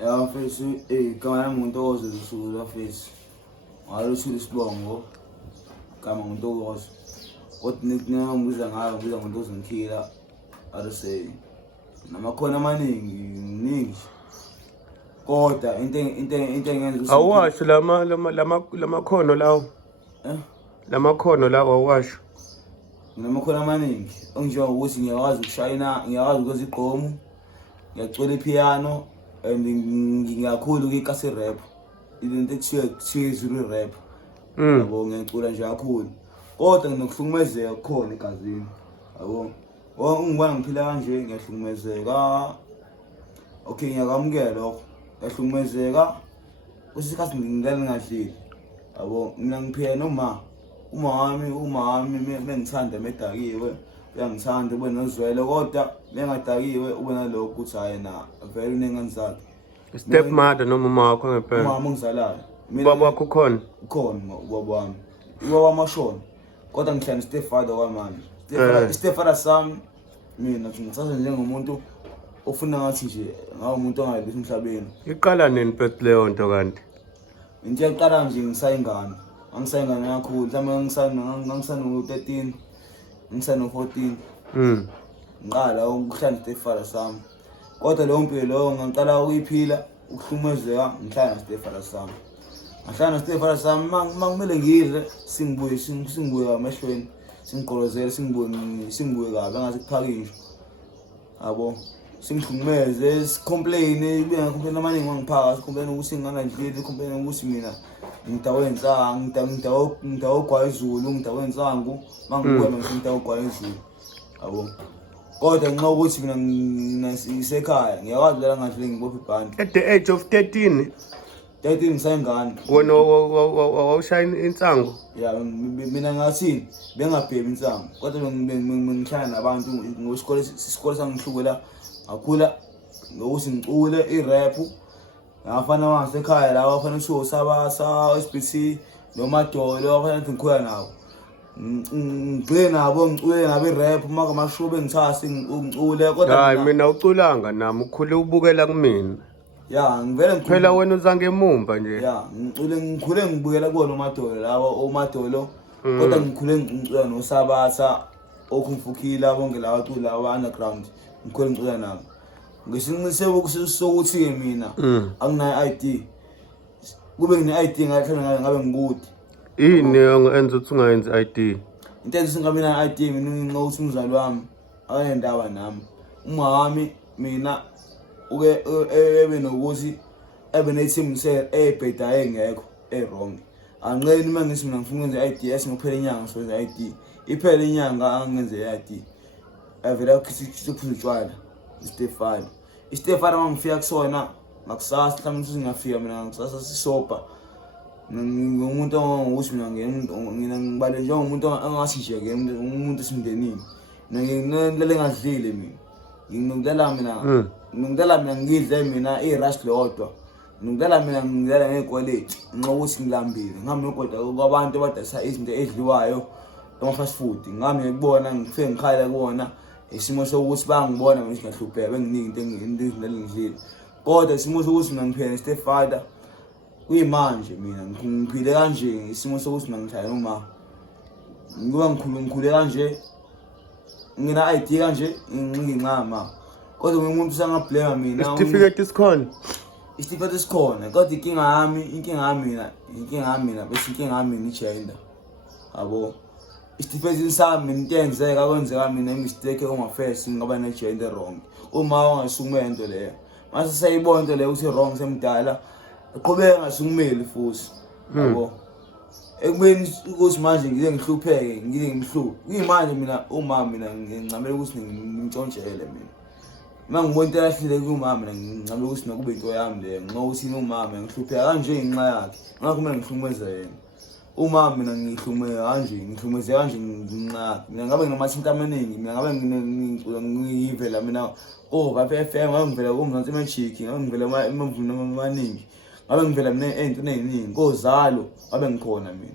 Ya mfethu, igama lami nguNtokozo Zisulu mfethu. Ngalothula isibongo, igama nguNtokozo. Kodwa nickname engibiza ngayo ngibiza ngoNtokozo Mkhila, RSA. Namakhono amaningi. Kodwa into engenza ukuthi awasho lamakhono lawo. Lamakhono lawo awasho. nginamakhono amaningi. Onjengokuthi ngiyakwazi ukwenza igqomu, ngiyacula ipiano, and ngiyakhulu ukikasi rap. Into ekuthiwa Zulu rap. Yabo ngiyacula nje kakhulu. Kodwa nginokuhlukumezeka kukhona egazini. Yabo. Ungibona ngiphila kanje ngiyahlukumezeka. Okay, ngiyakwamukela lokho. Ngiyahlukumezeka. Kusikhathi ngingale ngadlili. Yabo, mina ngiphila noma umami mengithanda medakiwe, uyangithanda ube nozwelo, kodwa mengadakiwe ube nalokho ukuthi hayi na vele unengane zakhe. Step mother noma mama wakho ngempela. Umama ongizalayo. Ubaba wakho khona? Khona ubaba wami. Ubaba wamashona. Kodwa ngihlala step father kwamanje. Step father sami mina ngithatha njengomuntu ofuna ngathi nje ngabe umuntu ongayibisi emhlabeni. Iqala nini phela leyo nto kanti? Into yaqala nje ngisayingane. Angisayingane kakhulu, mhlawumbe ngangisana u13, ngisana u14. Ngiqala ukuhlala step father sami. Kodwa leyo mpilo leyo ngiqala ukuyiphila, ukuhlumezeka ngihlala step father sami. Ngihlala step father sami mangimele ngidle singibuye emehlweni, singigqolozele singibuye kabi angathi kuphakisho. Yabo. Singihlumeze, sicomplain, complain amaningi wangiphaka, sicomplain ukuthi ngingangadlili, complain ukuthi mina ngitawo gwayizulu, ngitawo insangu, mangibuya ngitawo gwayizulu. Yabo. Kodwa ngenxa ukuthi mina ngisekhaya, ngiyakwazi la ngadlili ngibophe ibhandi. At the age of 13? 13 ngisayingane. Wena wawushaya insangu? Ya, mina ngathini bengabhemi insangu. Kodwa bengihlala nabantu isikole sangihlukela ngakhula ngokuthi ngicule i-rap. Ngafana wangasekhaya la wafana usho Sabasa, SBC noma Dolo wafana ngikhula nawo. Ngicule nabo ngicule nabe rap maka mashobe ngithasi ngicule kodwa hayi mina uculanga nami ukhule ubukela kumina. Ya ngivele ngikhule phela wena uzange emumva nje. Ya ngikhule ngibukela kuona uMadolo lawa oMadolo kodwa ngikhule ngicula noSabasa okhumfukhila bonke lawa bacula lawa underground ngikhule ngicula nabo. Ngisinciseko sokuthi mina anginayo ID. Kube ngine-ID ngabe ngikude. Yini enza ukuthi ungayenzi ID? Into enza singabe na ID mina ngokuthi umzali wami akanendaba nami. Uma wami mina uke ebe nokuthi ebe neteam ebheda engekho wrong. Anqeni mangisi mina ngifuna ukwenza ID esingaphela inyanga soze ID. Iphela inyanga angenze ID. Avela ukhithi utshwala. Step 5. Step 5 mangifika kusona ngakusasa mhlawumbe singafika mina ngakusasa sisopa. Ngumuntu ongukuthi mina ngibale njengomuntu angathi nje umuntu esimndenini. Ngilele ngadlile mina. Ngidala mina ngidle mina irush lodwa. Ngidala mina ngidala ngequality nxa ukuthi ngilambile. Ngami nokodwa kwabantu abadayisa izinto edliwayo ama-fast food. Ngami ngikubona ngifike ngikhala kuona. Isimo sokuthi bangibona ngithi ngiyahlupheka benginiki into ngidlile. Kodwa isimo sokuthi mina ngiphila step father kuyimanje mina ngiphile kanje isimo sokuthi mina ngihlala noma ngoba ngikhule kanje ngina ID kanje ngincama. Kodwa umuntu usangablema mina. Certificate isikhona. Isitifiketi esikhona kodwa inkinga yami bese inkinga yami igender. Yabo. Isitifiketi sami into eyenzeka kwenzeka mina imistake ongafesi ngaba negender wrong. Uma ungasukumela into leyo. Mase sayibona into leyo ukuthi wrong semdala. Eqhubeka ngasukumeli futhi. Yabo. Ekubeni ukuthi manje ngike ngihlupheke ngimhluku. Kuyimanje mina umama mina ngincamela ukuthi ngimtshontshele mina. Mangibona into lahlile kumama mina ngincamela ukuthi nakube into yami le nxa ukuthi umama ngihlupheka kanje inxa yakhe. Ngakho mina ngihlumeza yena. Uma mina ngihlumeza kanje nginqa. Mina ngabe nginamathinta amaningi, mina ngabe ngivela mina FM, ngabe ngivela kuMzansi Magic, ngabe ngivela emavuni amaningi. Ngabe ngivela mina into eziningi, kozalo ngabe ngikhona mina.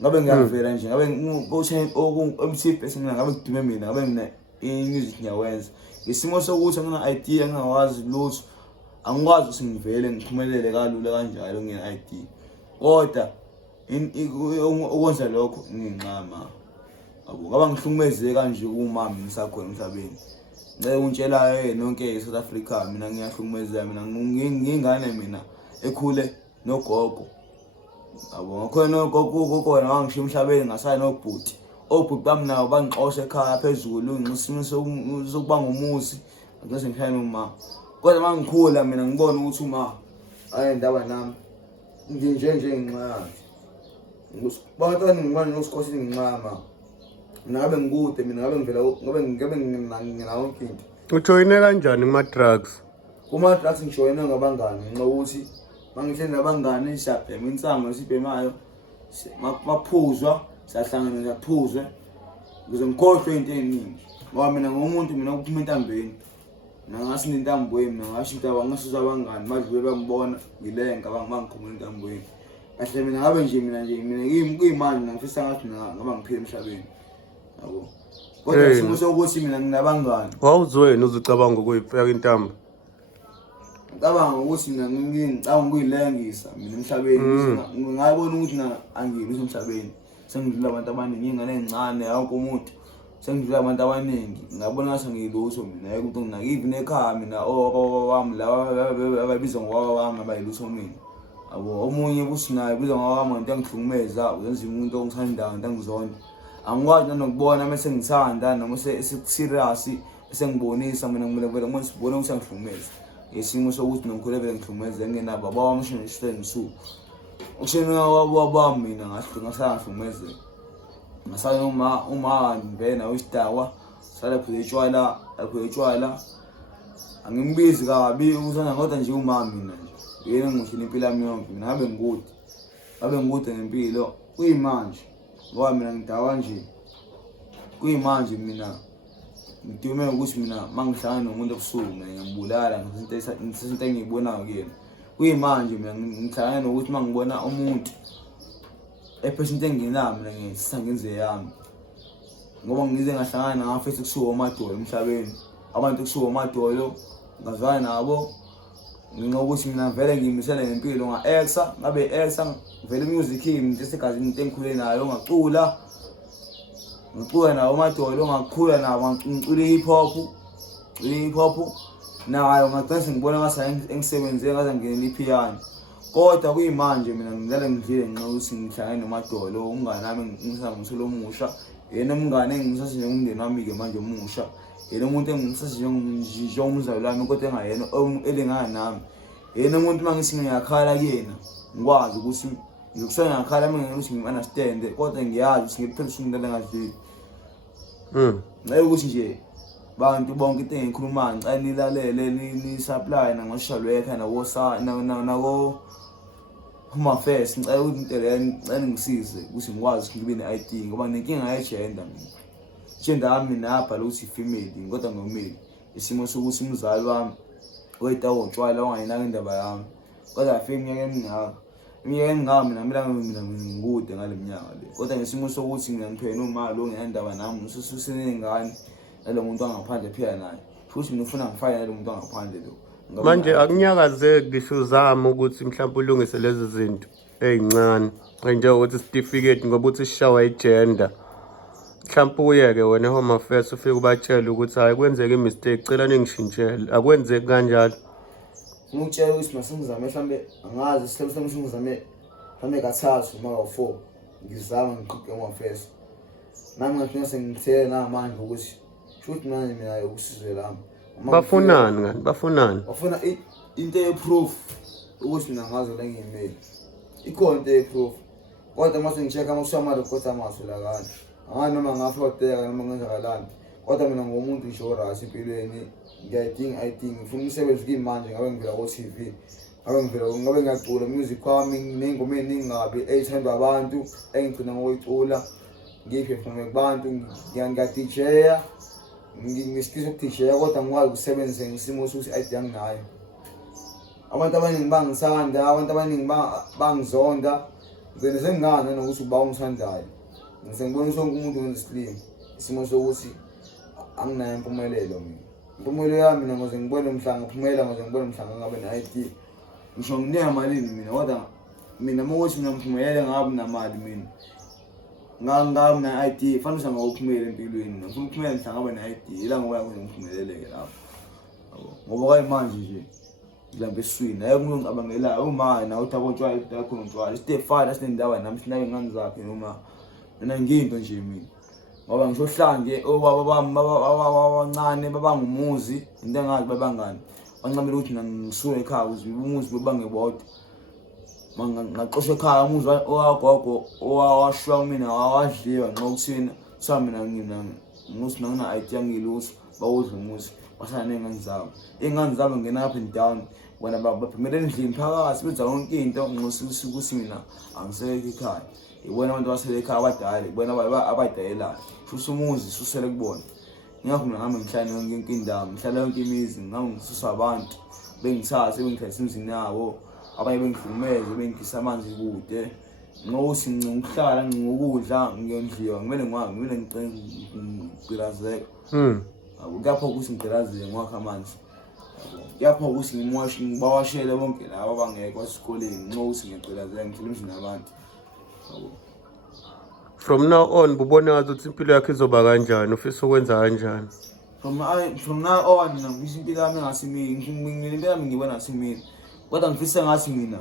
Ngabe ngiyavela nje, ngabe MTV esimina ngabe ngidume mina, ngabe ngina music ngiyawenza. Ngesimo sokuthi ngina idea ngingawazi lutho. angikwazi ukuthi ngivele ngiphumelele kalula kanjalo ngine-ID, kodwa ukwenza lokho nginqama. Yabo ngaba ngihlukumezeke kanje kumama ngisakhona emhlabeni. Ngeke untshelayo nonke eSouth Africa mina ngiyahlukumezeka, mina ngingane mina ekhule nogogo. Yabo ngakhona nogogo wangishiya emhlabeni ngasaya nobhuti. Obhuti bami nabo bangixosha ekhaya phezulu ngisimo sokuba ngumuzi ngase ngihlale nomama. Kodwa mangikhula mina ngibona ukuthi uma ayindaba nami nginje nginqama. Bantwana ngibona noSikhosini nginqama. Mina ngabe ngikude, mina ngabe ngivela nginawo yonke into. Ujoyine kanjani kuma-drugs? Kuma-drugs ngijoyine ngabangani ngenxa yokuthi mangihleli nabangani siyabhema insango esibhemayo, maphuzwa siyahlangana siyaphuzwe ukuze ngikhohlwe into eziningi. Ngoba mina ngumuntu mina ukuphuma entambeni, mina ngasi nentambweni, mina ngasho into ngasizwa abangani badlule bangibona ngilenga bangikhumula entambweni. Kahle mina ngabe mina kuyimanje ngifisa ngathi ngaba ngiphila emhlabeni. Yabo kodwa isimo sokuthi mina nginabangani. Wawuzweni uzucabanga ukuyifaka intambo? Ngicabanga ukuthi mina ngicabanga ukuyilengisa mina emhlabeni, ngayibona ukuthi mina angiyilutho emhlabeni. Sengidlula abantu abaningi, ingane ezincane, yonke umuntu sengidlula abantu abaningi, ngabona ngathi ngiyilutho mina. Ukuthi nginakivi nekhaya mina wami la ababizwa ngokwabo wami abayilutho mina. Yabo omunye ukuthi naye ubizwa ngokwami into engihlukumeza, uyenza umuntu ongisandayo into engizonda. Angikwazi nokubona mase ngithanda noma serious esengibonisa mina ngivele uma sibone ukuthi angihlukumeza. Isimo sokuthi ngikhule vele ngihlukumeza ngenabo baba wami ngisu. Ukushena wabami mina ngasangihlukumezeka. Ngasaya uma ngivena uStawa sala phezitshwala aphezitshwala. Angimbizi kabi usana kodwa nje umama mina nje. Yena ngishila impilo yami yonke mina ngabe ngikude ngempilo kuyimanje. Ngoba mina ngidawa nje kuyimanje mina ngidumela ukuthi mina mangihlangana nomuntu ebusuku mina ngiyambulala ngezinto engiyibonayo kuyena. Kuyimanje mina ngihlangana nokuthi mangibona umuntu ephethe into enginami mina ngiyisisa ngenze yami. Ngoba ngize ngahlangana ngafisa kusuka amadolo emhlabeni, abantu kusuka amadolo ngazwana nabo ngenxa ukuthi mina vele ngiyimisele ngempilo nga-exa ngabe exa vele music nje segazini into engikhule nayo ngacula nawo amadolo ngakhula nawo ngicula hip hop nayo ngagcina sengibona ngase engisebenze ngaze ngene ipiano. Kodwa kuyimanje mina ngidlala ngidlile ngenxa yokuthi ngihlangane nomadolo umngane nami ngisangithula omusha. Yena umngane engisathi nje umndeni wami ke manje omusha. Yena umuntu engisathi nje umzali wami kodwa engayena elingana nami. Yena umuntu mangithi ngiyakhala kuyena ngikwazi ukuthi ngizokusona ngakhala mina ukuthi ngi-understand kodwa ngiyazi ukuthi ngiphelisa umuntu lengadlili. Ngaye ukuthi nje bantu bonke into engikhuluma ngicela nilalele ni supply nama-social worker nako Home Affairs. Ngicela ukuthi into leyo ngicela ngisize ukuthi ngikwazi ukuthi ngibe ne-ID ngoba nenkinga ye-gender mina. Gender yami mina yabhala ukuthi female kodwa ngumale. Isimo sokuthi umzali wami wayita utshwala wangayinaka indaba yami. Kodwa afike iminyaka emingaka mina ngikude ngale minyaka le. Kodwa ngesimo sokuthi mina ngiphela umali ongenandaba nami ususenengane nalo muntu angaphandle phela naye. Futhi mina ufuna ngifake nalo muntu angaphandle lo. Manje akunyakazeki ngisho uzama ukuthi mhlawumbe ulungise lezi zinto ezincane njengokuthi certificate ngoba uthi sishawa igender. Mhlawumbe uyeke wena Home Affairs ufike ubatshele ukuthi hayi kwenzeke imistake cela ningishintshele. Akwenzeki kanjalo. Ngikutshela ukuthi masengizame mhlambe angazi sihlelo sengizame mhlambe kathathu noma ka4 ngizama ngiqhubeke Home Affairs. Nami ngafika sengithele namanje ukuthi futhi manje mina ukusizwe lami. Bafunani ngani? Bafunani? Bafuna into ye-proof ukuthi mina ngazo la ngiyimeli. Ikhona into ye-proof. Kodwa mase ngichecka amakushamalo kodwa amasula kanje. Angani noma ngafoteka noma ngenzakalani. Kodwa mina ngomuntu ngisho right empilweni ngiyadinga ngifuna umsebenzi kuyimanje ngabe ngivela ku-TV. Ngabe ngiyacula music wami nengoma eningabi eyithandwa abantu engigcina ngokuyicula. Ngiyiphefumule kubantu ngiya-DJya. Ngisikisa ukudijeka kodwa ngikwazi ukusebenzisa ngesimo sokuthi i-ID anginayo. Abantu abaningi bangisanda, abantu abaningi bangizonda. Ngene sengingana nokuthi uba ungisandayo. Ngise ngibona sonke umuntu wenza isilimo. Isimo sokuthi anginayo impumelelo mina. impumelo yami mina ngoze ngibone umhlanga ngiphumela ngoze ngibone umhlanga ngabe ne-ID ngisho nginika malini mina kodwa mina ukuthi mina ngiphumelele ngabi namali mina ngabe ne-ID fanele ngawuphumela empilweni ngifuna ukuphumela ngihlangaba ne-ID ila ngoba ngiphumelele-ke lapho ngoba kwayimanje nje ngilamba eswini hayi umuntu ngicabangelayo uma nawe uthi abotshwala khona utshwala isitefana sinendawo nami sinabe ngani zakhe noma mina ngiyinto nje mina ngoba ngisho hlange obaba bami abancane babangumuzi into engazi babangani bancamela ukuthi ngisuke ekhaya ukuze umuzi bebangibodwa ngaxoshwa ekhaya umuzi owagogo owashwa mina awadliwa nxa ukuthina sa mina ngokuthi ngina ID yangilutho bawudla umuzi basana nengane zabo ingane zabo ngena up and down wena baphumela endlini phakathi benza yonke into nxosukuthi ukuthi mina angisekho ekhaya ibona abantu basele ekhaya abadala ibona abadayelayo shusa umuzi susele kubona ngakho mina ngami ngihlala yonke indawo ngihlala yonke imizi ngami ngisusa abantu bengithathe bengithatha imizini yabo abanye bengihlukumeze bengigisa amanzi kude ngokuthi ngikuhlala ngikudla ngiyondliwa kumele ngigqirazeke kuyapho ukuthi ngigqirazeke ngwakha amanzi kuyapho ukuthi ngibawashele bonke laba abangekho esikoleni ngokuthi ngigqirazeke ngithole imizini yabantu. From now on bubona ukuthi impilo yakhe izoba kanjani ufisa ukwenza kanjani? From now on ngifisa impilo yami ngasi mina impilo yami ngibona ngasi mina kodwa ngifisa ngathi mina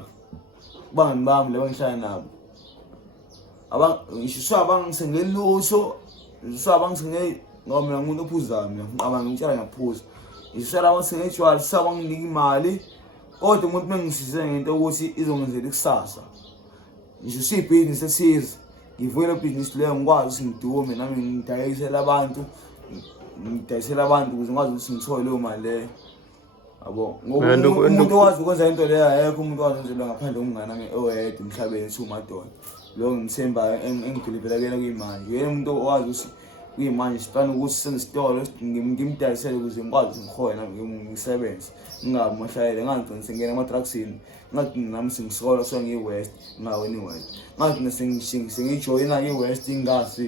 bangani bami labo ngihlala nabo ngisho abangisengelutho ngisho abangisenge ngoba mina ngumuntu ophuzayo mina ngicabanga ngitshela ngiyaphuza ngisho abangisengejwala sabanginika imali kodwa umuntu mengisize ngento ukuthi izongenzela ikusasa ngisho sibhizinisi esize ngivule ibhizinisi leyo ngikwazi ukuthi ngidume nami ngidayisela abantu ukuze ngikwazi ukuthi ngithole leyo mali leyo yabo ngoba umuntu owazi ukwenza into leyo ayekho umuntu owazi ukwenza ngaphandle komngane nami oyedwa emhlabeni uMadonna lo ngimthembayo engidilivela kuyimanje yena umuntu owazi ukuthi kuyimanje sipana ukuthi senze isitolo ngimdayisele ukuze ngikwazi ukuthi ngihole nami ngisebenze ngingabi moshayele ngangigcina sengena ama-trucksini ngagcina nami sengisola so ngiyi-West ngaweni i-West ngagcina sengijoyina i-West ingasi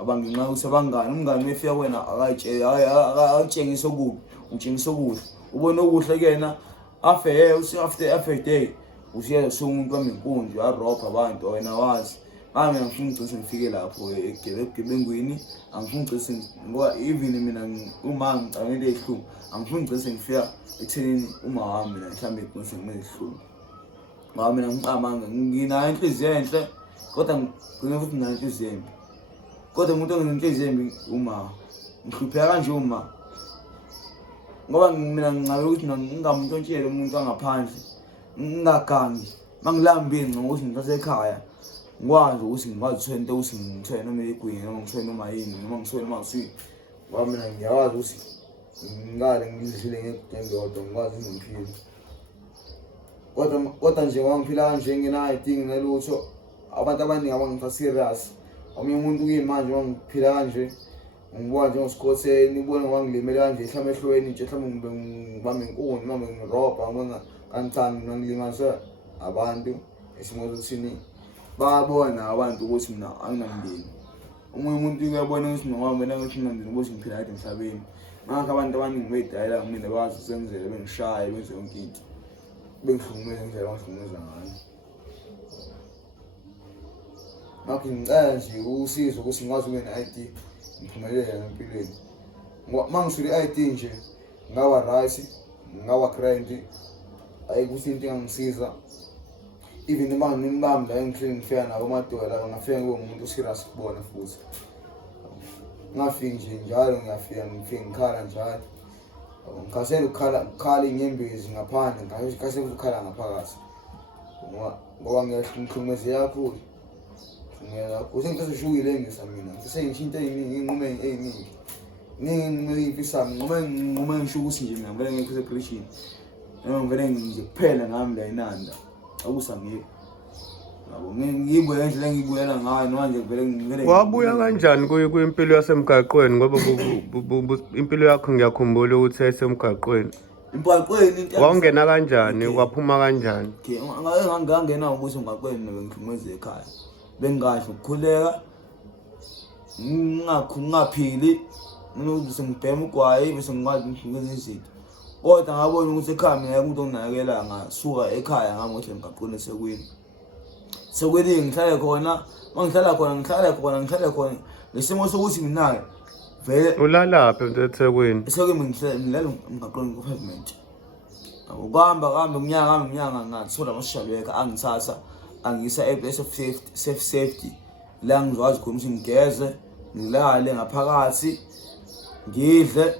abanginqa ukuthi abangani umngani mefika wena akatshengisa okubi utshengisa okuhle ubona okuhle kuyena after day usiya somuntu wamenkunzi arobha abantu wena wazi manje ngifuna ukuthi ngifike lapho egebengwini angifuni ukuthi ngoba even mina uma ngicabangele ihlumo angifuni ukuthi ngifika ekuthenini uma wami mina mhlambe ngise ngimehlumo ngoba mina ngicabanga nginayo inhliziyo enhle kodwa ngifuna ukuthi nginayo inhliziyo embi kodwa umuntu onginhliziyo embi uma ngihlupheka kanje uma ngoba mina ngabe ukuthi ngingamuntu ontshele umuntu angaphandle ngingagangi mangilambile ngokuthi ngisasekhaya ngikwazi ukuthi ngikwazi ukuthola into ukuthi ngithole noma igwinya noma ngithole noma yini noma ngithole mawusuki ngoba mina ngiyakwazi ukuthi ngingale ngizishile ngedwa ngikwazi ngiphile kodwa nje wangiphila kanje ngina-ID nginalutho abantu abaningi abangithatha serious omunye umuntu kuyimanje wangiphila kanje ngibona njengosikhotheni ubone ngoba ngilimele kanje mhlawumbe ehlweni nje mhlawumbe ngibambe inkuni noma ngirobha ngoba kancane mina ngilimaza abantu esimo sokuthini babona abantu ukuthi mina anginamndeni omunye umuntu uyabona ukuthi noma mina ngithi ukuthi ngiphila kade emhlabeni ngakho abantu abaningi beyidayela mina bazi senzele bengishaye benze yonke into bengihlukumeza ngendlela bangihlukumeza ngayo ngakho ngicela nje usizo ukuthi ngikwazi ukuba ne-ID ngiphumelele empilweni ngoba mangisule i-ID nje ngawa right ngawa grind ayikuthi into engangisiza even uma ngimbambi la engihleli ngifika nawo amadola ngafika ngibe umuntu serious kubona futhi ngafiki nje njalo ngifike ngikhala njalo ngikasela ukukhala inyembezi ngaphandle ngikasela ukukhala ngaphakathi ngoba ngiyahlukumezeka kakhulu usengishukile ngisamina ngisengitshinto ey'ningi ey'ningi ngiyifisami ngoba ngisho ukuthi nje mina ngivele ngekho seprishini noma ngivele nje kuphela ngami la inanda akusangikho yabo ngiyibuye ngendlela engiyibuyela ngayo manje ngivele wabuya kanjani kwimpilo yasemgaqweni ngoba impilo yakho ngiyakhumbula ukuthi yayisemgaqweni emgaqweni wawungena kanjani waphuma kanjani? Okay ngangena ukuthi emgaqweni ngihlukumeze ekhaya bengahle ukukhuleka ngingaphili nginokuthi ngibhema ugwayi bese ngikwazi ukwenza izinto. Kodwa ngabona ukuthi ekhaya mina umuntu onginakekela ngasuka ekhaya ngamohle emgaqweni eSekwini. Sekwini ngihlala khona, mangihlala khona ngesimo sokuthi mina vele ulalaphi eThekwini? eSekwini ngilala emgaqweni ku-pavement. Ukuhamba umnyaka ngathola amasishaleka angithatha angisa e-place of safety la ngizokwazi khona ukuthi ngigeze, ngilale ngaphakathi, ngidle,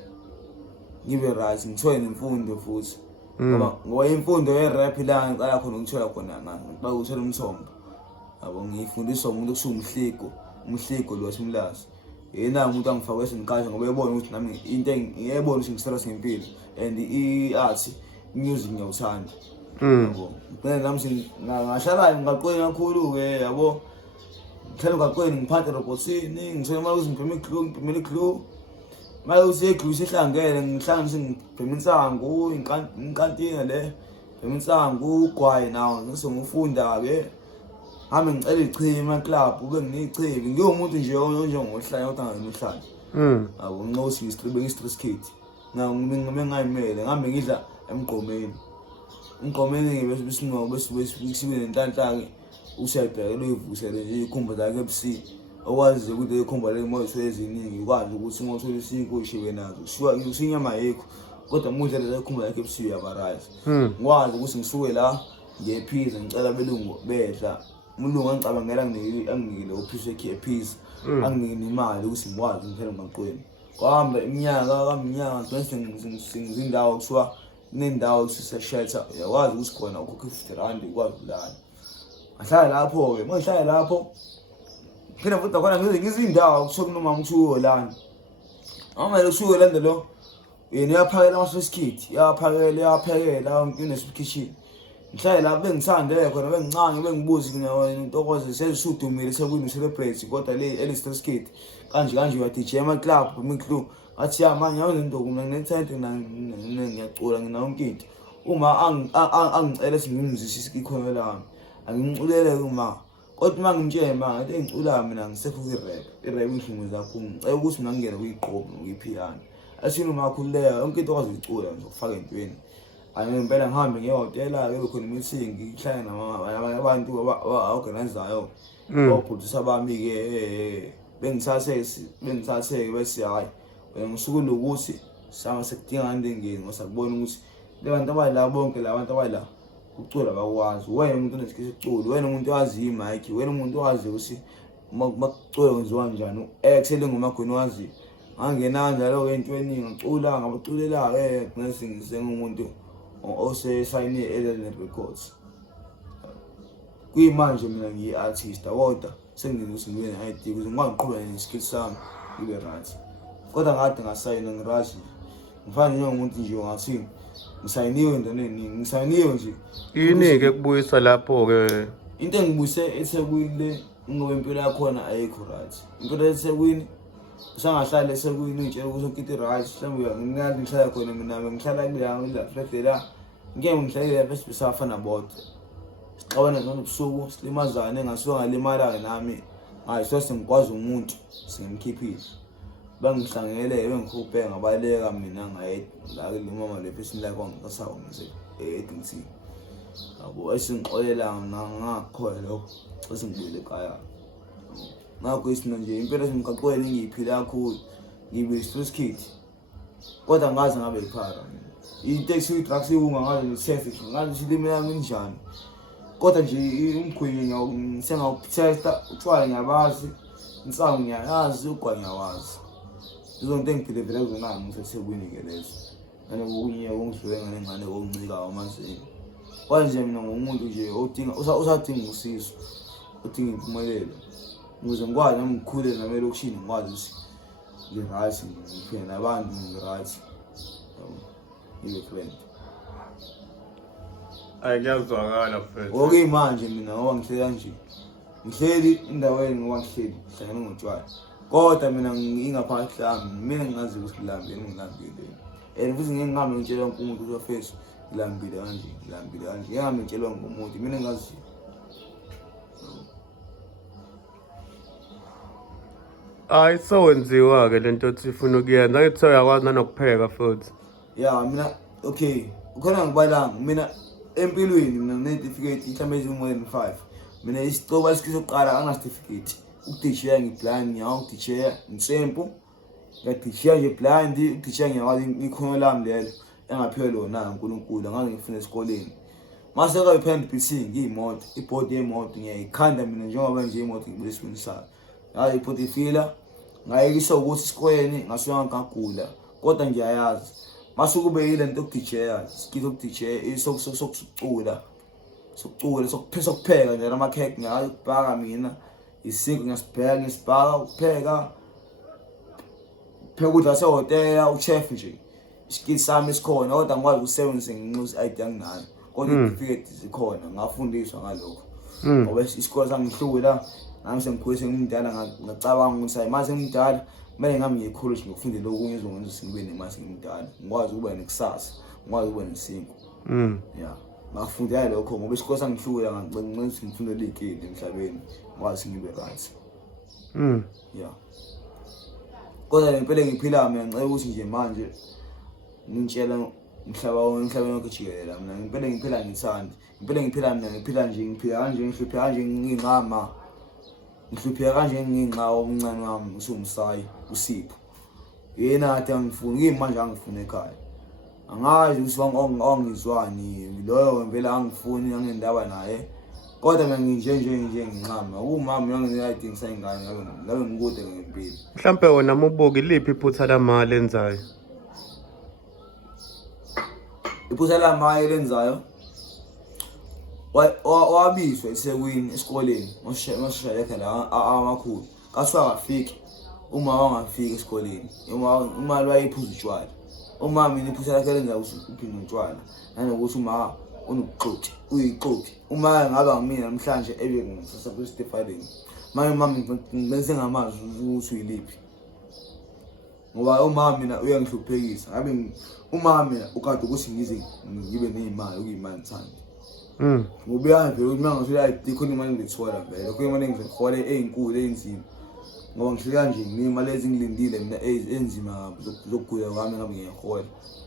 ngibe right, ngithole nemfundo futhi. Ngoba imfundo ye-rap la ngiqala khona ukuthola khona ngiqala ukuthola umthombo. Yabo ngifundiswa umuntu okusuka umhligo lo wasimlazi. Yena umuntu angifakwe sengiqasha ngoba ebona ukuthi nami into ngiyebona ukuthi ngiserious ngempilo and i-art music ngiyawuthanda. Yabo ngicela nami ngashala emgaqweni kakhulu-ke yabo. Ngihlala emgaqweni ngiphathe robotini, ngithole imali ukuthi ngibheme i-glue. Manje useglue sihlangene ngihlanganise ngibheme insangu, inkantina le, bheme insangu, ugwayi nawo ngise ngifunda-ke. Hambe ngicela ichima club ube nginichibi. Ngiwumuntu nje onjengohlanya kodwa nginohlanya. Yabo ngincosi ngi-street kid. Ngime ngayimele ngihambe ngidla emgqomeni. Emgqomeni bese sinobe sibe nenhlanhla-ke usiyabhekela uyivusele nje ikhumba zakhe ebusi. Okwazi ukuthi ikhumba le moyise eziningi ukwazi ukuthi uma uthola isiko ushiwe nazo. Usinyama ayikho kodwa mudle le khumba yakhe ebusi yabarise. Ngikwazi ukuthi ngisuke la ngiyephiza ngicela belungu bedla. Umlungu angicabangela anginikile uphise ephisa. Anginike imali ukuthi ngikwazi ngithele emgaqweni. Kwahamba iminyaka bese ngizindawo kushiwa nendawo siseshelter. Uyakwazi ukuthi khona ukhokhe R50 ukwazi ukulala. Ngahlala lapho-ke, mangihlala lapho phela futhi khona ngizindawo kusho kunomama ukuthi uyolanda. Mama lo usuke landa lo yena uyaphakela ama-first kit, uyaphekela ngine kitchen. Ngihlale lapho bengisande khona bengincane bengibuzi intokozo sezisudumile sekwini celebrate kodwa le eli-stress kit kanje uya DJ club bemiclub athi ya manje yawenza mina nginethent ngiyacula nginawonke into. Uma angicela singimzisisa ikhono lami angimculele uma kodwa uma ngimtshela manje engicula mina ngisekho i-rap ngihlukumeza kakhulu. Ngicela ukuthi ngangena kuyigqomo ngiyiphiyano asini uma khululeka yonke into okwazi ukucula nje ukufaka entweni. Ngempela ngihambe ngehotela-ke bekhona i-meeting ngihlale nabanye abantu aba-organizayo oproducer bami-ke bengithathe-ke bethi hhayi ngisuke lokuthi sekudinga into engeni ngoba sakubona ukuthi le bantu abayila bonke la bantu abayila ukucula bakwazi. Wena umuntu onesikhathi sokucula, wena umuntu owaziyo i-mic, wena umuntu owaziyo ukuthi makucula kwenziwa njani. Ekusele ngomagwini owaziyo ngangena kanjalo-ke entweni ngacula ngabaculela-ke ngisengumuntu osesayine e-Eleven Records. Kuyimanje mina ngiyi-artist kodwa sengikuthi ngibe ne-ID ukuze ngikwazi ukuqhubeka neskills sami ngibe right. Kodwa ngade ngasayina ngirazi ngifana njengomuntu nje ngathi ngisayiniwe endaweni ngisayiniwe nje. Yini-ke kubuyisa lapho-ke? Into engibuyise eThekwini le ngoba impilo yakhona ayikho right. Impilo eThekwini usangahlala eThekwini uyitshela ukuthi ukite right mhlawumbe nginazi ngihlala khona mina ngihlala kula flat la ngeke ngihlale lapha sibisafana bodwa. Sixabana nobusuku silimazane engasuka ngalimala nami ngayisho sengikwazi umuntu singimkhiphile. Bangihlangele bengikhuphe ngabaleka mina ngaye la mama le person la kwangisawo ngize eDingini. Yabo esingixolela ngakhoya lokho esingibuyele ekhaya. Ngakho isina nje impela semgaqweni ngiyiphila kakhulu ngibe stress kid. Kodwa ngaze ngabe iphara. I-taxi i-drugs ungangazi ni-traffic ngazi silimi yami njani. Kodwa nje umkhwinyi ngiyawutesta utshwala ngiyabazi, insangu ngiyayazi, ugwayi ngiyawazi. Izonto engiphile vele kuzonami ngiseThekwini-ke lezo. Nanokunye okungidlule nganengane okuncika amazini. Kwanje mina ngumuntu nje usadinga usizo, udinga impumelelo. Ukuze ngikwazi nami ngikhule nami elokishini ngikwazi ukuthi ngi-right ngiphile nabantu ngi-right. Ngibe friend. Ayakuzwakala mfethu. Okay manje mina ngoba ngihleli kanje. Ngihleli endaweni ngoba ngihleli hlangene ngotshwala. Kodwa mina ngingaphakathi lami, mina ngingazi ukuthi ngilambile. And futhi ngeke ngihambe ngitshela wonke umuntu ukuthi face ngilambile kanje. Ngihambe ngitshela wonke umuntu mina ngingazi. Hayi sowenziwa-ke lento othi ufuna ukuyenza. Angithi uyakwazi nanokupheka futhi. Ya mina okay, ukhona ngibalanga mina empilweni mina nginetifiketi mhlawumbe ezimu-more than 5. Mina isicoba esisokuqala angina-certificate. Ukudisheya ngiblind, ngiyakudisheya ngisempu. Ngiyadisheya nje blind, ukudisheya ngiyakwazi ikhono lami lelo engaphiwe lona uNkulunkulu, angaze ngifune esikoleni. Mase kwayi-pen beating iy'moto, ibhodi yemoto ngiyayikhanda mina njengoba nje imoto ngibuye esibonisayo. Yazi ibhodi ifila, ngayekiswa ukuthi esikoleni ngasuke ngagula, kodwa ngiyayazi. Mase kube yile nto yokudisheya, isikili sokudisheya, sokucula, sokupheka nje amakhekhe ngiyabhaka mina, isinko ngiyasibheka, ngisibhaka ukupheka. Phela ukudla kwasehhotela, uchef nje. Isikili sami esikhona, kodwa ngikwazi ukusebenzisa ngenxa i-ID anginayo. Kodwa itifiketi zikhona, ngafundiswa ngalokho. Ngoba isikole sangihlula, nami sengikhule sengimdala ngacabanga ukuthi hayi mase ngimdala, kumele ngami ngiye e-college ngifundele okunye ezongenza ukuthi ngibe nemali ngimdala. Ngikwazi ukuba nekusasa, ngikwazi ukuba nesinko. Ya. Ngafundela lokho ngoba isikole sangihlula ngenxa ukuthi ngifundele iy'kili emhlabeni, ngikwazi ngibe right. Ya. Kodwa le mpilo engiphilayo mina ngicela ukuthi nje manje ngintshela emhlabeni wonke jikelele mina impilo engiphila ngithanda. Impilo engiphila mina ngiphila nje, ngiphila kanje, ngihlupheka kanje ngingama. Ngihlupheka kanje nginxa omncane wami uSumsayi uSipho. Yena kade angifuna, kuyimanje angifuna ekhaya. Angazi ukuthi ongizwani, loyo wempela angifuni angendaba naye. Kodwa mina nginje nginqama. Umama mina ngiyathi ngisayingane ngabe ngikude ngempilo. Mhlampe wena mubuki liphi iphutha lamali enzayo? Iphutha lamali lenzayo wabizwa eThekwini esikoleni ngoshayekha la amakhulu. Kasuka ngafiki uma wangafika esikoleni. Imali wayiphuza utshwala. Uma mina iphutha lakhe lenza uphinga utshwala. Nanokuthi uma unokuxoxa, uyiqoqi. Uma ngaba ngimina namhlanje ebe ngisasebesitifaling. Manje mama ngibenze ngamazi ukuthi uyiliphi. Ngoba uma mina uyangihluphekisa. Ngabe uma mina ukade ukuthi ngibe nezimali okuyimali thandi. Ngoba vele uma ngithola ikhona imali ngithola vele. Lokho imali engizihole ezinkulu enzima. Ngoba ngihlika nje ngimali ezingilindile mina enzima zokugula kwami ngabe ngiyahola.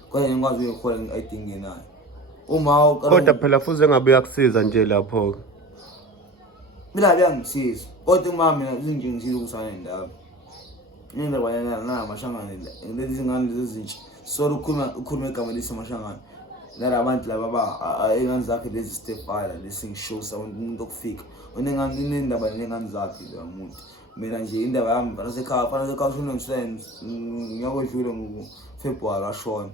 Kodwa ngikwazi ukuhola nge-ID ngenayo. Uma kodwa phela futhi engabe uyakusiza nje lapho. Mina bayangisiza. Kodwa uma mina nje ngisiza ukusana indaba. Mina bayana namashangane lezi zingane lezi zintsha. So ukhuluma igama lesamashangane. Nalabantu laba engane zakhe lezi stepfather lesingishow umuntu okufika. Unendaba nengane zakhe lo muntu. Mina nje indaba yami fanele unomsebenzi ngiyakodlula ngoFebruary ashona.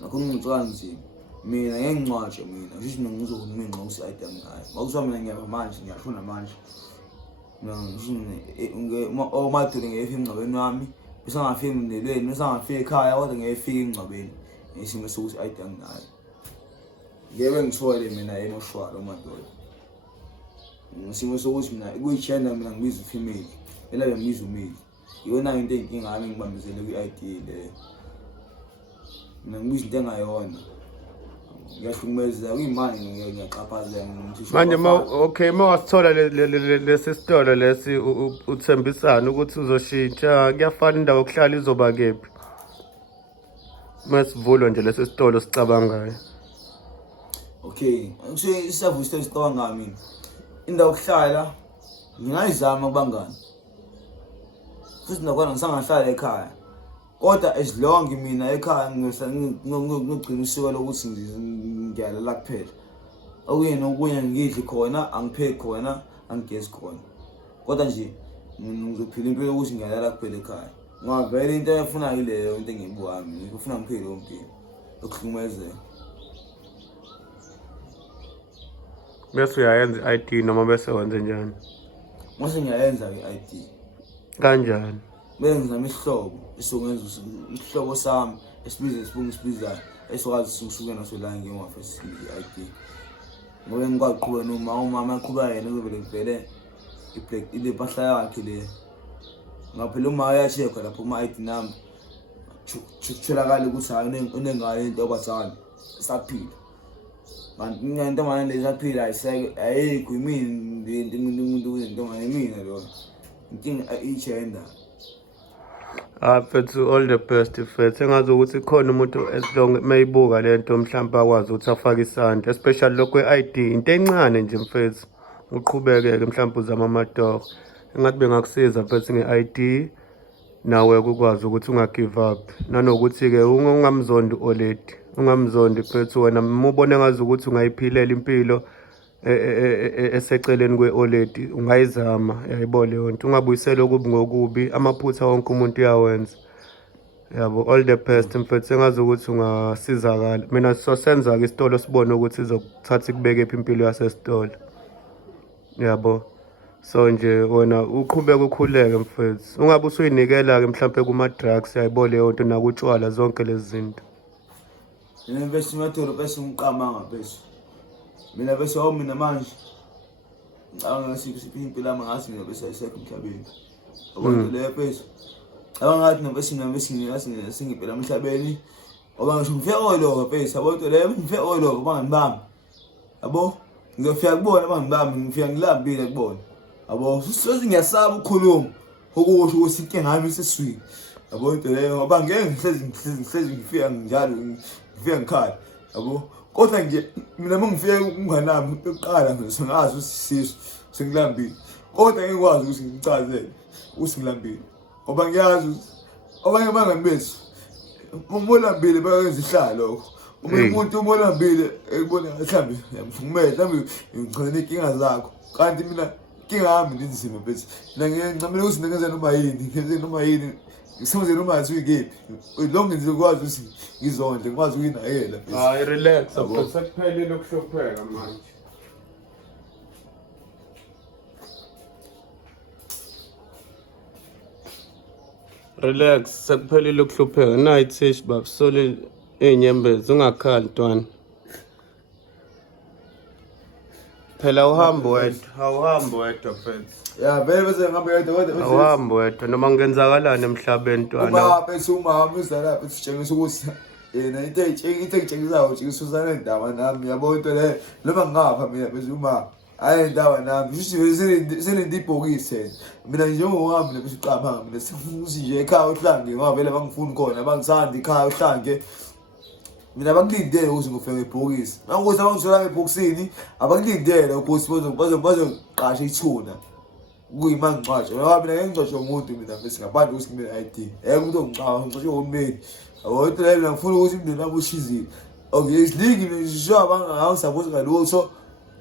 Nakho ngicela nje mina ngengcwatshe mina ngisho ngizokuna ingqa ukuthi I am ngayo. Makusho mina ngiyaba manje ngiyashona manje. Mina omadole ngefika ingcwabeni wami, bese ngafika emndelweni, bese ngafika ekhaya kodwa ngiyefika ingcwabeni. Ngisimo sokuthi I am ngayo. Ngeke ngithole mina emoshwala omadole. Ngisimo sokuthi mina kuyigender mina ngibiza female. Ela bengibiza male. Iyona into enkinga yami ngibambezele kwi-ID le. Mina ngibiza into engayona. Ngiyahlukumeza kuyimali ngiyaqaphaza ngithi manje okay mawasithola lesi sitolo lesi uthembisana ukuthi uzoshintsha kuyafana indawo yokuhlala izoba kephi masivulwa nje lesi sitolo sicabangayo. Okay ngisuke isavu isitolo sicabanga mina indawo yokuhlala ngingayizama kubangani futhi nakona ngisangahlala ekhaya. Kodwa as long mina ekhaya ngigcina usiko lokuthi ngiyalala kuphela. Okunye ngidli khona, angipheki khona, angigezi khona. Kodwa nje ngizophila impilo ukuthi ngiyalala kuphela ekhaya. Ngoba vele into efuna yileyo into engiyibuhami, ngifuna ngiphile leyo mpilo yokuhlukumezeka. Bese uyayenza i-ID noma bese wenze njani? Mase ngiyayenza i-ID. Kanjani? Bese ngizama isihlobo esizokwenza isihlobo sami esibizayo esokwazi ukusuka naso la ngingafesi i-ID. Ngoba ngikwazi ukuqhubeka noma umama aqhubeka yena uzovele ile mpahla yakhe le. Ngaphela uma uyacheck lapho kuma-ID number kutholakala ukuthi hayi unengane into obazali isaphila. Kanti intombi le isaphila ayikho yimina umuntu into mina lo. inkinga i-gender. Mfethu, all the best mfethu. Engazi ukuthi khona umuntu as long mayibuka lento mhlawumbe akwazi ukuthi afake isandla, especially lokho kwe-ID into encane nje mfethu. Uqhubeke-ke mhlawumbe uzama amadoro. Engathi bengakusiza mfethu nge-ID nawe ukwazi ukuthi ungagive up. Nanokuthi-ke ungamzondi u-Oledi. Ungamzondi mfethu, wena uma ubona engazi ukuthi ungayiphilela impilo eseceleni kwe-Oledi ungayizama, yayibona leyo nto. Ungabuyiseli okubi ngokubi, amaphutha wonke umuntu uyawenza. Yabo, all the best mfethu. Sengazi ukuthi ungasizakala. Mina sosenza-ke isitolo sibone ukuthi izokuthatha ikubeke phi impilo yasesitolo. Yabo, so nje wena uqhubeke ukhuleke mfethu. Ungabe usuyinikela-ke mhlawumbe kuma-drugs, yayibona leyo nto, nakutshwala, zonke lezi zinto. Mina bese imathoro bese ngiqamanga bese. Mina bese mina manje ngicabanga ngasiphi impilo yami ngasi ngibese ayisekho emhlabeni. Abantu le bese abangathi nabese singiphela emhlabeni. Ngoba ngisho ngifika oyilo bese abantu le ngifika oyilo bangani bami. Yabo, ngizofika kubona abangani bami, ngifika ngilambile kubona. Yabo, ngiyasaba ukukhuluma okusho ukuthi inkinga yami iseswini. Yabo into leyo ngoba ngeke ngihlezi ngifika njalo ngifika ngikhala. Yabo, kodwa nje mina mangifike kunganami eqala ngisho ngazi usisiso sengilambile. Kodwa ngikwazi ukuthi ngichazele ukuthi ngilambile. Ngoba ngiyazi abanye abangani bethu umolambile bayenza ihlala lokho. Umuntu umolambile ekubona mhlawumbe yamhlumela mhlawumbe ngicela inkinga zakho. Kanti mina inkinga yami ndinzima bese. Mina ngincamela ukuthi ngenze noma yini, ngenze noma yini. Ngisenze noma ngizikephi. Lonke ngizokwazi ukuthi ngizondle, ngikwazi ukuyinakela bese. Hayi, relax, sekuphelile ukuhlupheka manje. Relax, sekuphelile ukuhlupheka. Night fish bab, sole inyembezi, ungakhali ntwana. Phela awuhambi wedwa mfethu. Ya vele bese ngihambe yedwa kodwa Awuhambi wedwa noma kungenzakalani emhlabeni ntwana. uma bese umama uzala bese tshengisa ukuthi yena into engitshengisayo utshengisa indaba nami, yabo into le noma ngingapha mina bese uma hayi indaba nami ngisho selinde ibhokisi mina njengohambi le bese uqapha mina sifuna ukuthi nje ekhaya uhlange ngoba vele bangifuni khona bangisanda ekhaya uhlange. Mina bakulindele ukuthi ngifike ngebhokisi. Mangukuthi abangisola ngebhokisini abakulindele ukuthi bazoqasha ithuna. Kuyimangcwatshe ngoba mina ngeke ngicoshe umuntu mina bese ngaphandle ukuthi ngime ID. Umuntu ongicaba ngicoshe umeni. Yabo into leyo ngifuna ukuthi imindeni yabo ushizile. Okay, isilingi ngisho abangasaphose ngalutho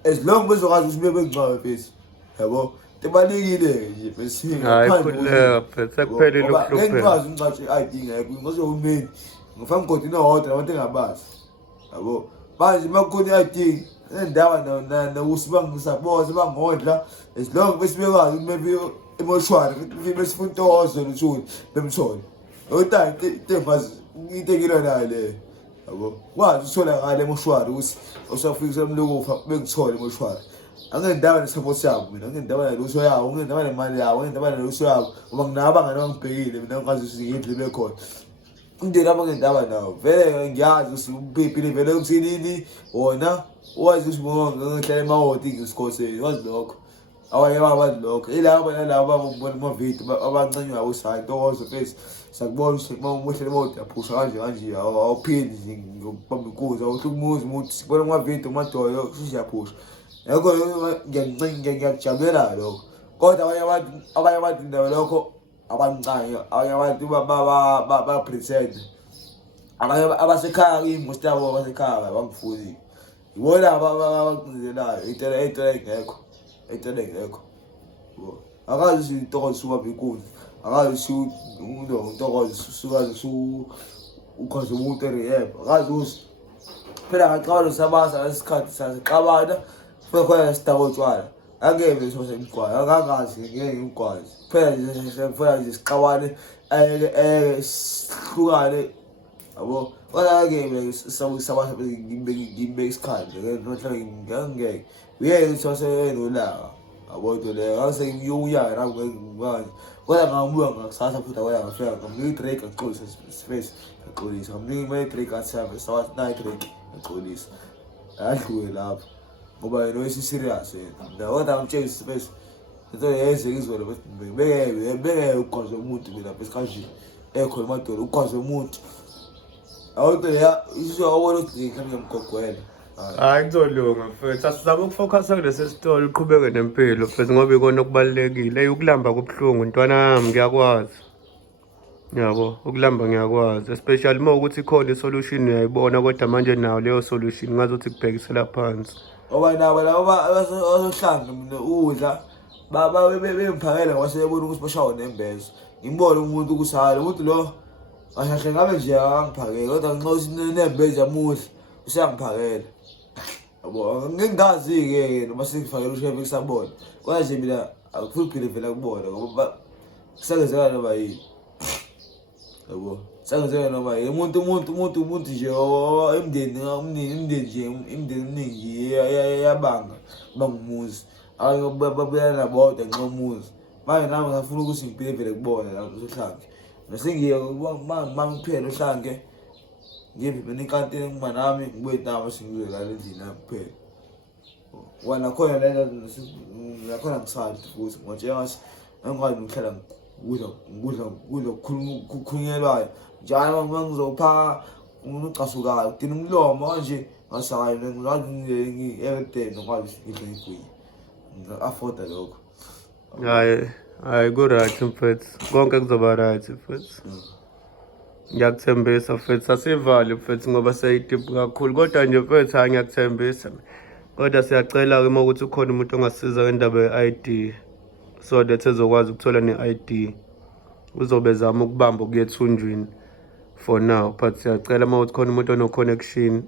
as long bezokwazi ukuthi bengcwabe bese. Yabo, tebalekile nje bese. Hayi, khuleka mfethu, sekuphelile ukuhlupheka. Ngikwazi ngicoshe ID ngeke ngicoshe umeni. Ngifuna ngigodi nohodla abantu engabazi. Yabo, manje makukhona i-ID endawo usibangisa bangodla as long bese bekwazi maybe emoshwari bese funa intokozo luthuli bemthole. Otayi tembazi into engilo nayo le. Yabo, kwazi uthola ngale emoshwari ukuthi usafika semlokufa bengithole emoshwari. Angendawo nesupport yabo mina, angendawo neluso yawo, angendawo nemali yawo, angendawo neluso yawo. Ngoba nginabangani bangibhekile mina ngazi ukuthi ngidle bekhona. Indlela abangendaba nawo vele ngiyazi ukuthi uphephile vele ukuthini wona wazi ukuthi ngihlala emahoti ngisikoseni wazi lokho. Awanye babazi lokho ilabo nalabo ababona amavidiyo abancanywa usayi intokozo bese sakubona ukuthi umuhle emoto yaphusha kanje awuphindi nje ngokubamba inkuzi awuhlukumuzi umuntu sibona amavidiyo amadoyo siyaphusha. Yekho ngiyakujabulela lokho. Kodwa abanye abantu ndawo lokho abancane abanye abantu ba-pretend abasekhaya imosti yabo abasekhaya bangifuni ibona abaqinzelayo into engekho akazi ukuthi intokozo suka inkundla akazi ukuthi umuntu intokozo sukaze ukhoze umuntu erehab akazi ukuthi phela ngaqala sabasa lesikhathi sasixabana khona sidakotshwala. Angeke sose imgwayo akangazi ngeke ngigwazi phela nje ngifuna nje siqawane sihlukane. Yabo, kodwa ngeke sabasa ngibeke isikhathi ngeke uyeke ukuthi wasenolaka. Yabo into leyo ngase ngiyuyaka nami manje kodwa ngamuka ngakusasa futhi akwaya ngafika ngamnika i-Drake axolisa space axolisa ngamnika i-Drake asabe sawathi nayi i-Drake axolisa adlule lapho. Ngoba yena wesi serious yena. Kodwa ngitshengisa bese Into yenze izolo beke ukwazi umuntu mina lapha esikhathini ekho emadolo ukwazi umuntu awude ya isiyawona ukuthi ngikhambe ngomgogwela. Hayi kuzolunga mfethu, asizame ukufocus kulesi sitolo uqhubeke nempilo mfethu ngoba ikona okubalulekile. Ukulamba kubuhlungu ntwana yami, ngiyakwazi. Yabo, ukulamba ngiyakwazi, especially uma ukuthi ikhona isolution uyayibona, kodwa manje nayo leyo solution ngazothi kubhekisela phansi. Ngoba nabo labo abazohlanga mina udla bemphakela ngoba sebebona ukuthi bashawa nembezo. Ngimbona umuntu kusala umuntu lo ahlahle ngabe nje angiphakela kodwa nginxosi nembezo yamuhle usangiphakela. Yabo ngingazi-ke noma sengifakela ushefu kusabona kodwa nje mina akuphile vele kubona ngoba kusengenzeka noma yini. Yabo sengenzeka noma yini umuntu nje imindeni nje imindeni eminingi yabanga bangumuzi babuyana nabodwa nxomuzi. Manje nami ngafuna ukuthi ngiphile vele kubona la uShlange nasengiye mangiphela uShlange ngiphi mina inkantini kuma nami ngibuye nami singibuye la endlini nami kuphela. Wena khona lento nakhona ngisathi futhi ngoba ngathi angikwazi ukuhlala ngikudla ukukhunyelwayo njalo mangizopha umuntu ucasukayo udina umlomo manje ngasayi ngizathi ngi-everyday nokwazi ngidle igwinya ngi-afforda lokho. Hayi ku-right mfethu, konke kuzoba right mfethu. Ngiyakuthembisa mfethu, asivale mfethu ngoba seyidiphu kakhulu, kodwa nje mfethu hayi ngiyakuthembisa. Kodwa siyacela-ke uma ukuthi ukhona umuntu ongasiza ngendaba ye-ID so that ezokwazi ukuthola ne-ID uzobe zama ukubamba ukuya ethunjwini for now, but siyacela uma ukuthi khona umuntu ono-connection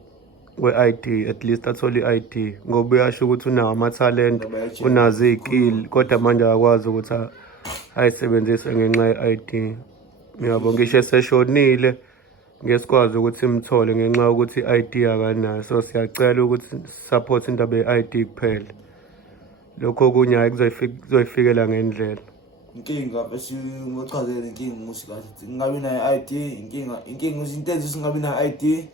we-ID at least athole i-ID ngoba uyasho ukuthi unawo amathalente, unazo iy'kili kodwa manje akakwazi ukuthi ayisebenzise ngenxa ye-ID. Yabo ngisho eseshonile ngesikwazi ukuthi simthole ngenxa yokuthi i-ID akanayo, so siyacela ukuthi support indaba ye-ID kuphela. Lokho okunye hayi kuzoyifikela ngendlela. Inkinga bese ngochazela inkinga ukuthi kahle ngingabi nayo i-ID inkinga ukuthi into enze singabi nayo i-ID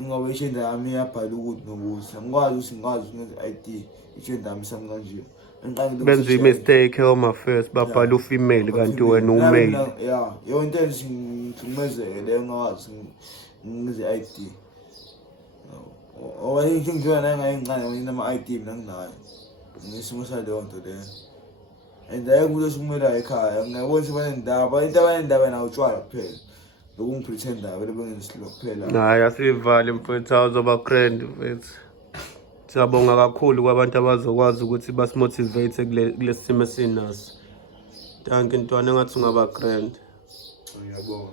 ngoba ishenda yami yabhala ukuthi nokuthi angikwazi ukuthi ngingazi ngenze i-ID ishenda yami sami kanje. Benza i-mistake Home Affairs babhala u-female kanti wena u-male. Ya yonke into enze ngimezeke leyo ngazi ngenze i-ID. Oba inkinga nayo ngayincane nginama i-ID mina nginayo ngisimo saleyo nto leyo. And ayekuthi usimela ekhaya ngiyabona ukuthi banendaba into abanendaba nawo utshwala kuphela lokungipretenda vele bengenisilo kuphela. Hayi asivale mfethu, awuzoba grand mfethu. Siyabonga kakhulu kwabantu abazokwazi ukuthi basimotivate kule simo esinaso. Thank you ntwana, engathi ungaba grand. Ngiyabonga.